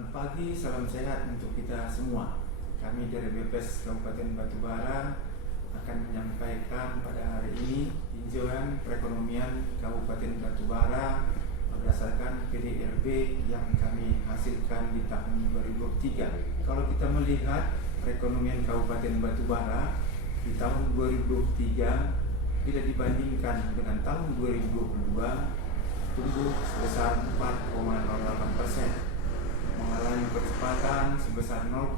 Selamat pagi, salam sehat untuk kita semua. Kami dari BPS Kabupaten Batubara akan menyampaikan pada hari ini tinjauan perekonomian Kabupaten Batubara berdasarkan PDRB yang kami hasilkan di tahun 2023. Kalau kita melihat perekonomian Kabupaten Batubara di tahun 2023 bila dibandingkan dengan tahun 2022 tumbuh sebesar 4,08%, mengalami percepatan sebesar 0,01%.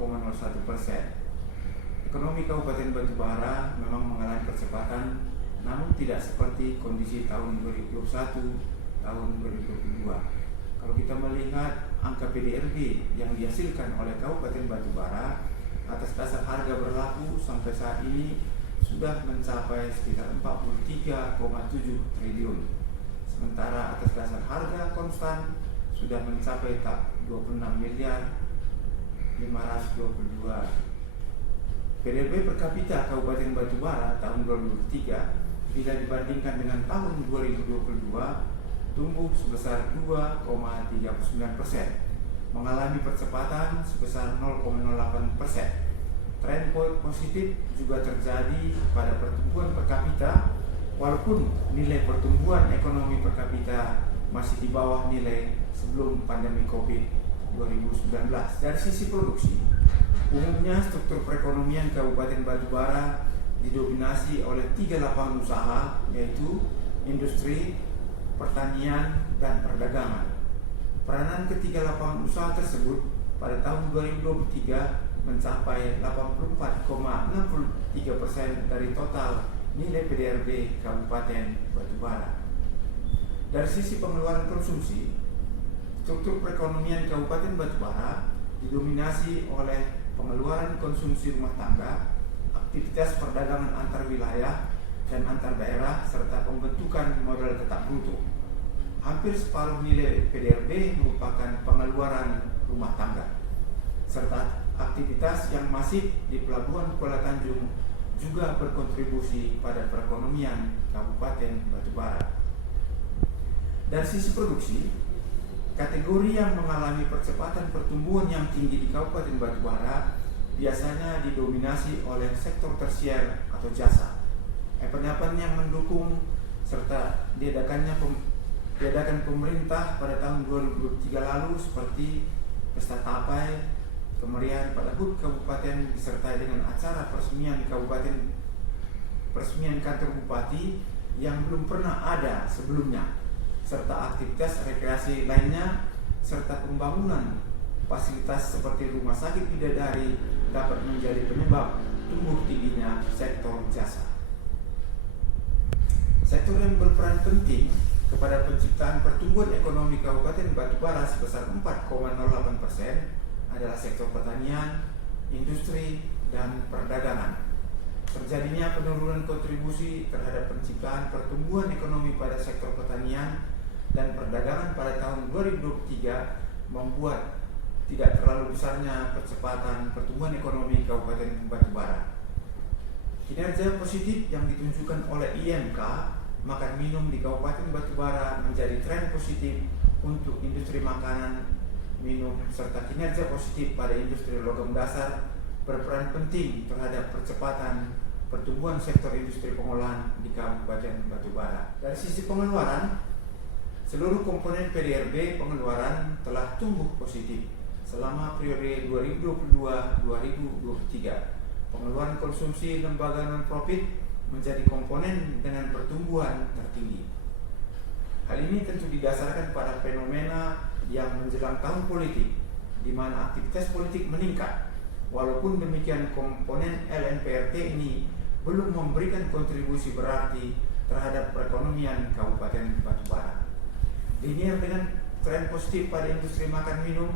Ekonomi Kabupaten Batubara memang mengalami percepatan, namun tidak seperti kondisi tahun 2021, tahun 2022. Kalau kita melihat angka PDRB yang dihasilkan oleh Kabupaten Batubara atas dasar harga berlaku sampai saat ini sudah mencapai sekitar 43,7 triliun. Sementara atas dasar harga konstan sudah mencapai 26 miliar 522. PDB per kapita Kabupaten Batubara tahun 2023 bila dibandingkan dengan tahun 2022 tumbuh sebesar 2,39%, mengalami percepatan sebesar 0,08%. Tren positif juga terjadi pada pertumbuhan per kapita, walaupun nilai pertumbuhan ekonomi per kapita masih di bawah nilai sebelum pandemi COVID-19. Dari sisi produksi, umumnya struktur perekonomian Kabupaten Batubara didominasi oleh 3 lapangan usaha, yaitu industri, pertanian, dan perdagangan. Peranan ketiga lapangan usaha tersebut pada tahun 2023 mencapai 84,63% dari total nilai PDRB Kabupaten Batubara. Dari sisi pengeluaran konsumsi, struktur perekonomian Kabupaten Batubara didominasi oleh pengeluaran konsumsi rumah tangga, aktivitas perdagangan antar wilayah dan antar daerah, serta pembentukan modal tetap bruto. Hampir separuh nilai PDRB merupakan pengeluaran rumah tangga, serta aktivitas yang masif di Pelabuhan Kuala Tanjung juga berkontribusi pada perekonomian Kabupaten Batubara. Dari sisi produksi, kategori yang mengalami percepatan pertumbuhan yang tinggi di Kabupaten Batubara biasanya didominasi oleh sektor tersier atau jasa. Event-event yang mendukung serta diadakan pemerintah pada tahun 2023 lalu seperti Pesta Tapai, kemeriahan pada HUT Kabupaten disertai dengan acara peresmian kantor bupati yang belum pernah ada sebelumnya, serta aktivitas rekreasi lainnya, serta pembangunan fasilitas seperti rumah sakit bidadari dapat menjadi penyebab tumbuh tingginya sektor jasa. Sektor yang berperan penting kepada penciptaan pertumbuhan ekonomi Kabupaten Batubara sebesar 4,08% adalah sektor pertanian, industri, dan perdagangan. Terjadinya penurunan kontribusi terhadap penciptaan pertumbuhan ekonomi pada sektor pertanian dan perdagangan pada tahun 2023 membuat tidak terlalu besarnya percepatan pertumbuhan ekonomi Kabupaten Batubara. Kinerja positif yang ditunjukkan oleh IMK makan minum di Kabupaten Batubara menjadi tren positif untuk industri makanan, minum, serta kinerja positif pada industri logam dasar berperan penting terhadap percepatan pertumbuhan sektor industri pengolahan di Kabupaten Batubara. Dari sisi pengeluaran, seluruh komponen PDRB pengeluaran telah tumbuh positif selama periode 2022-2023. Pengeluaran konsumsi lembaga non-profit menjadi komponen dengan pertumbuhan tertinggi. Hal ini tentu didasarkan pada fenomena yang menjelang tahun politik, di mana aktivitas politik meningkat. Walaupun demikian, komponen LNPRT ini belum memberikan kontribusi berarti terhadap perekonomian Kabupaten Batubara. Diniar dengan tren positif pada industri makan minum,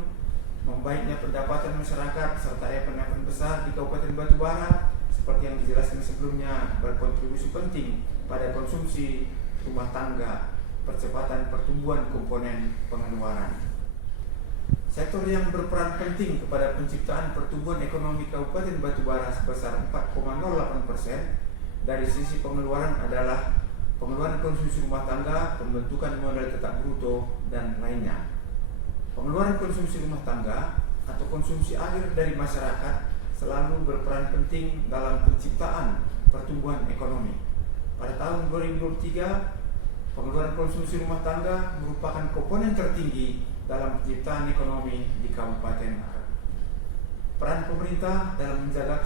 membaiknya pendapatan masyarakat, serta event-event besar di Kabupaten Batubara seperti yang dijelaskan sebelumnya berkontribusi penting pada konsumsi rumah tangga, percepatan pertumbuhan komponen pengeluaran. Sektor yang berperan penting kepada penciptaan pertumbuhan ekonomi Kabupaten Batubara sebesar 4,08% dari sisi pengeluaran adalah pengeluaran konsumsi rumah tangga, pembentukan modal tetap bruto, dan lainnya. Pengeluaran konsumsi rumah tangga atau konsumsi akhir dari masyarakat selalu berperan penting dalam penciptaan pertumbuhan ekonomi. Pada tahun 2023, pengeluaran konsumsi rumah tangga merupakan komponen tertinggi dalam penciptaan ekonomi di Kabupaten Arab. Peran pemerintah dalam menjaga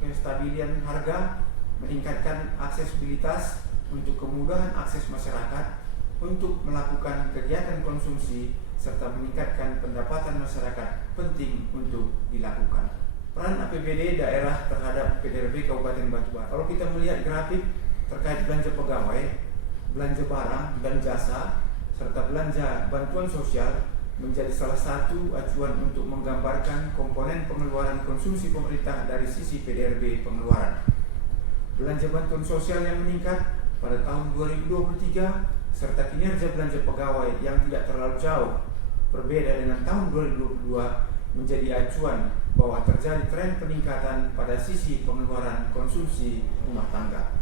kestabilan harga, meningkatkan aksesibilitas untuk kemudahan akses masyarakat untuk melakukan kegiatan konsumsi serta meningkatkan pendapatan masyarakat penting untuk dilakukan. Peran APBD daerah terhadap PDRB Kabupaten Batubara. Kalau kita melihat grafik terkait belanja pegawai, belanja barang dan jasa, serta belanja bantuan sosial menjadi salah satu acuan untuk menggambarkan komponen pengeluaran konsumsi pemerintah dari sisi PDRB pengeluaran. Belanja bantuan sosial yang meningkat pada tahun 2023 serta kinerja belanja pegawai yang tidak terlalu jauh berbeda dengan tahun 2022 menjadi acuan bahwa terjadi tren peningkatan pada sisi pengeluaran konsumsi rumah tangga.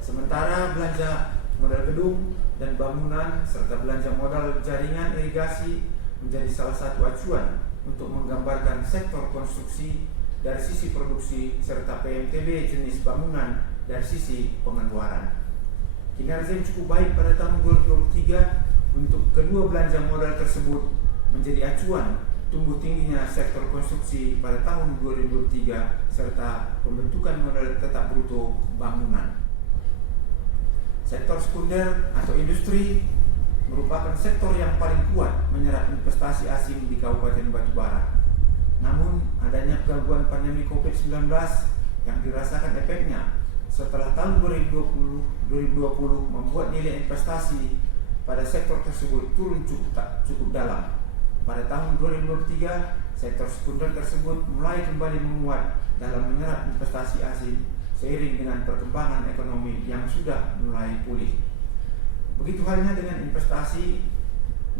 Sementara belanja modal gedung dan bangunan serta belanja modal jaringan irigasi menjadi salah satu acuan untuk menggambarkan sektor konstruksi dari sisi produksi serta PMTB jenis bangunan dari sisi pengeluaran. Kinerja yang cukup baik pada tahun 2023 untuk kedua belanja modal tersebut menjadi acuan tumbuh tingginya sektor konstruksi pada tahun 2023 serta pembentukan modal tetap bruto bangunan. Sektor sekunder atau industri merupakan sektor yang paling kuat menyerap investasi asing di Kabupaten Batubara. Namun adanya gangguan pandemi COVID-19 yang dirasakan efeknya setelah tahun 2020 membuat nilai investasi pada sektor tersebut turun cukup dalam. Pada tahun 2023, sektor sekunder tersebut mulai kembali menguat dalam menyerap investasi asing seiring dengan perkembangan ekonomi yang sudah mulai pulih. Begitu halnya dengan investasi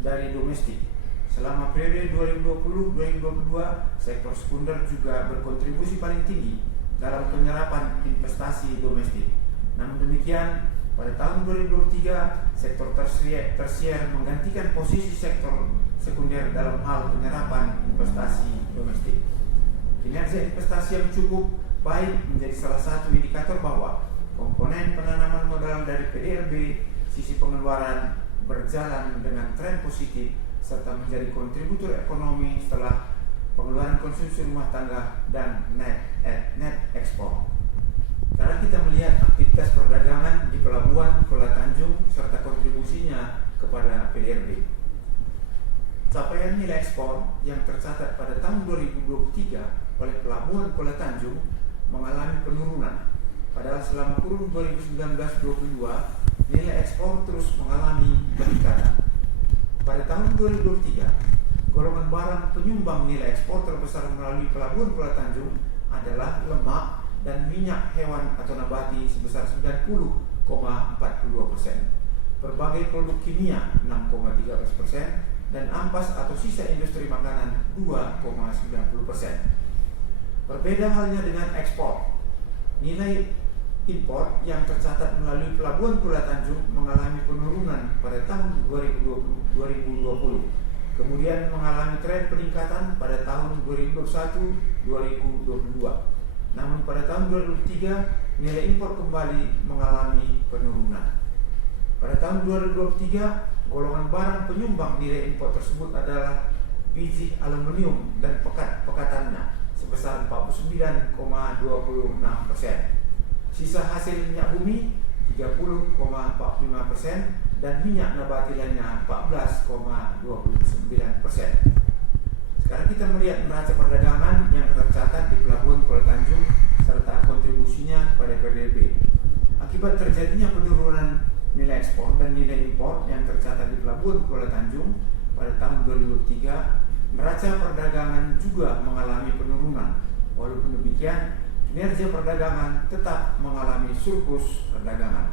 dari domestik. Selama periode 2020-2022, sektor sekunder juga berkontribusi paling tinggi dalam penyerapan investasi domestik. Namun demikian, pada tahun 2023, sektor tersier menggantikan posisi sektor sekunder dalam hal penyerapan investasi domestik. Kinerja investasi yang cukup baik menjadi salah satu indikator bahwa komponen penanaman modal dari PDRB sisi pengeluaran berjalan dengan tren positif serta menjadi kontributor ekonomi setelah pengeluaran konsumsi rumah tangga dan net ekspor. Karena kita melihat aktivitas perdagangan di Pelabuhan Kuala Tanjung serta kontribusinya kepada PDRB. Capaian nilai ekspor yang tercatat pada tahun 2023 oleh Pelabuhan Kuala Tanjung mengalami penurunan. Padahal selama kurun 2019-2022 nilai ekspor terus mengalami peningkatan. Pada tahun 2023, golongan barang penyumbang nilai ekspor terbesar melalui Pelabuhan Kuala Tanjung adalah lemak dan minyak hewan atau nabati sebesar 90,42%. Berbagai produk kimia 6,13% dan ampas atau sisa industri makanan 2,90%. Berbeda halnya dengan ekspor. Nilai impor yang tercatat melalui Pelabuhan Kuala Tanjung mengalami penurunan pada tahun 2020, kemudian mengalami tren peningkatan pada tahun 2021-2022. Namun pada tahun 2003 nilai impor kembali mengalami penurunan. Pada tahun 2023 golongan barang penyumbang nilai impor tersebut adalah biji aluminium dan pekatannya sebesar 49,26%. Sisa hasil minyak bumi 30,45% dan minyak nabati lainnya 14,29%. Sekarang kita melihat neraca perdagangan yang tercatat di Pelabuhan Kuala Tanjung serta kontribusinya kepada PDRB. Akibat terjadinya penurunan nilai ekspor dan nilai impor yang tercatat di Pelabuhan Kuala Tanjung pada tahun 2023, neraca perdagangan juga mengalami penurunan. Walaupun demikian, kinerja perdagangan tetap mengalami surplus perdagangan.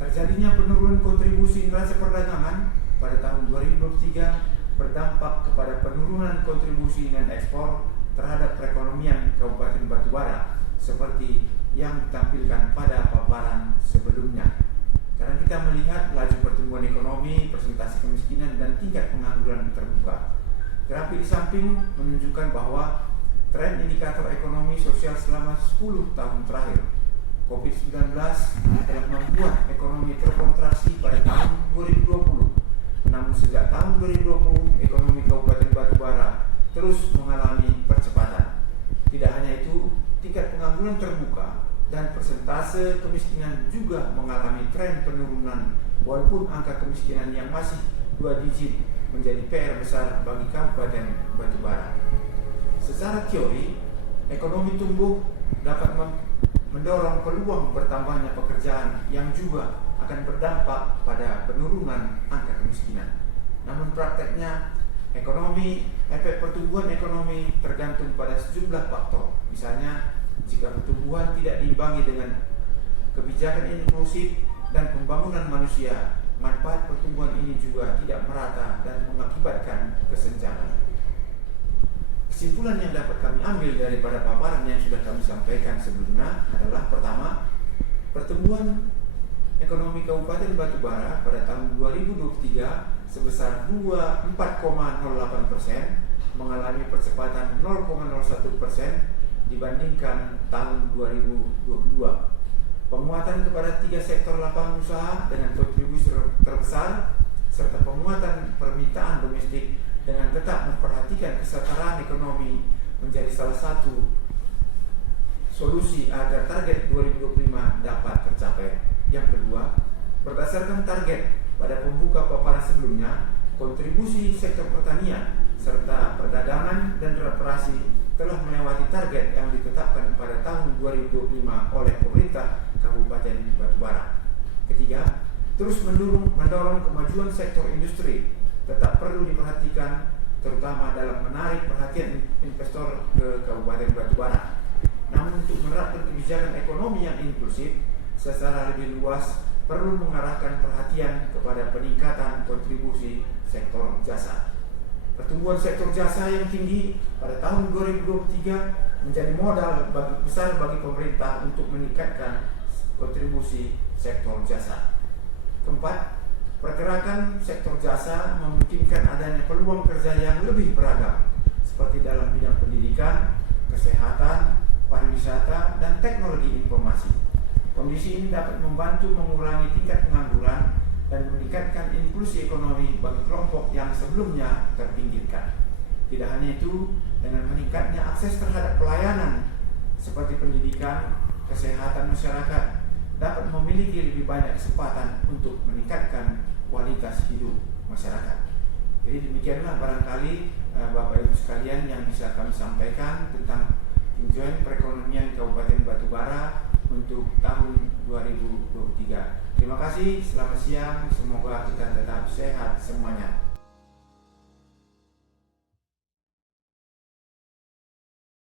Terjadinya penurunan kontribusi neraca perdagangan pada tahun 2023 berdampak kepada penurunan kontribusi dan ekspor terhadap perekonomian Kabupaten Batubara seperti yang ditampilkan pada paparan sebelumnya. Karena kita melihat laju pertumbuhan pertumbuhan ekonomi, persentase kemiskinan, dan tingkat pengangguran terbuka. Grafik di samping menunjukkan bahwa tren indikator ekonomi sosial selama 10 tahun terakhir. COVID-19 telah membuat ekonomi terkontraksi pada tahun 2020. Namun sejak tahun 2020, ekonomi Kabupaten Batubara terus mengalami percepatan. Tidak hanya itu, tingkat pengangguran terbuka dan persentase kemiskinan juga mengalami tren penurunan, walaupun angka kemiskinan yang masih 2 digit menjadi PR besar bagi Kabupaten Batubara. Secara teori, ekonomi tumbuh dapat mendorong peluang bertambahnya pekerjaan yang juga akan berdampak pada penurunan angka kemiskinan. Namun prakteknya, efek pertumbuhan ekonomi tergantung pada sejumlah faktor. Misalnya, jika pertumbuhan tidak diimbangi dengan kebijakan inklusif dan pembangunan manusia, manfaat pertumbuhan ini juga tidak merata dan mengakibatkan kesenjangan. Kesimpulan yang dapat kami ambil daripada paparan yang sudah kami sampaikan sebelumnya adalah: pertama, pertumbuhan ekonomi Kabupaten Batubara pada tahun 2023 sebesar 4,08% mengalami percepatan 0,01% dibandingkan tahun 2022. Penguatan kepada 3 sektor lapangan usaha dengan kontribusi terbesar, serta penguatan permintaan domestik dengan tetap memperhatikan kesetaraan ekonomi menjadi salah satu solusi agar target 2025 dapat tercapai. Yang kedua, berdasarkan target pada pembuka paparan sebelumnya, kontribusi sektor pertanian serta perdagangan dan reparasi telah melewati target yang ditetapkan pada tahun 2025 oleh pemerintah Kabupaten Batubara. Ketiga, terus mendorong kemajuan sektor industri tetap perlu diperhatikan, terutama dalam menarik perhatian investor ke Kabupaten Batubara. Namun untuk menerapkan kebijakan ekonomi yang inklusif secara lebih luas, perlu mengarahkan perhatian kepada peningkatan kontribusi sektor jasa. Pertumbuhan sektor jasa yang tinggi pada tahun 2023 menjadi modal besar bagi pemerintah untuk meningkatkan kontribusi sektor jasa. Keempat, pergerakan sektor jasa memungkinkan adanya peluang kerja yang lebih beragam, seperti dalam bidang pendidikan, kesehatan, pariwisata, dan teknologi informasi. Kondisi ini dapat membantu mengurangi tingkat pengangguran dan meningkatkan inklusi ekonomi bagi kelompok yang sebelumnya terpinggirkan. Tidak hanya itu, dengan meningkatnya akses terhadap pelayanan seperti pendidikan, kesehatan masyarakat dapat memiliki lebih banyak kesempatan untuk meningkatkan kualitas hidup masyarakat. Jadi demikianlah barangkali Bapak Ibu sekalian yang bisa kami sampaikan tentang tinjauan perekonomian Kabupaten Batubara untuk tahun 2023. Terima kasih, selamat siang, semoga kita tetap sehat semuanya.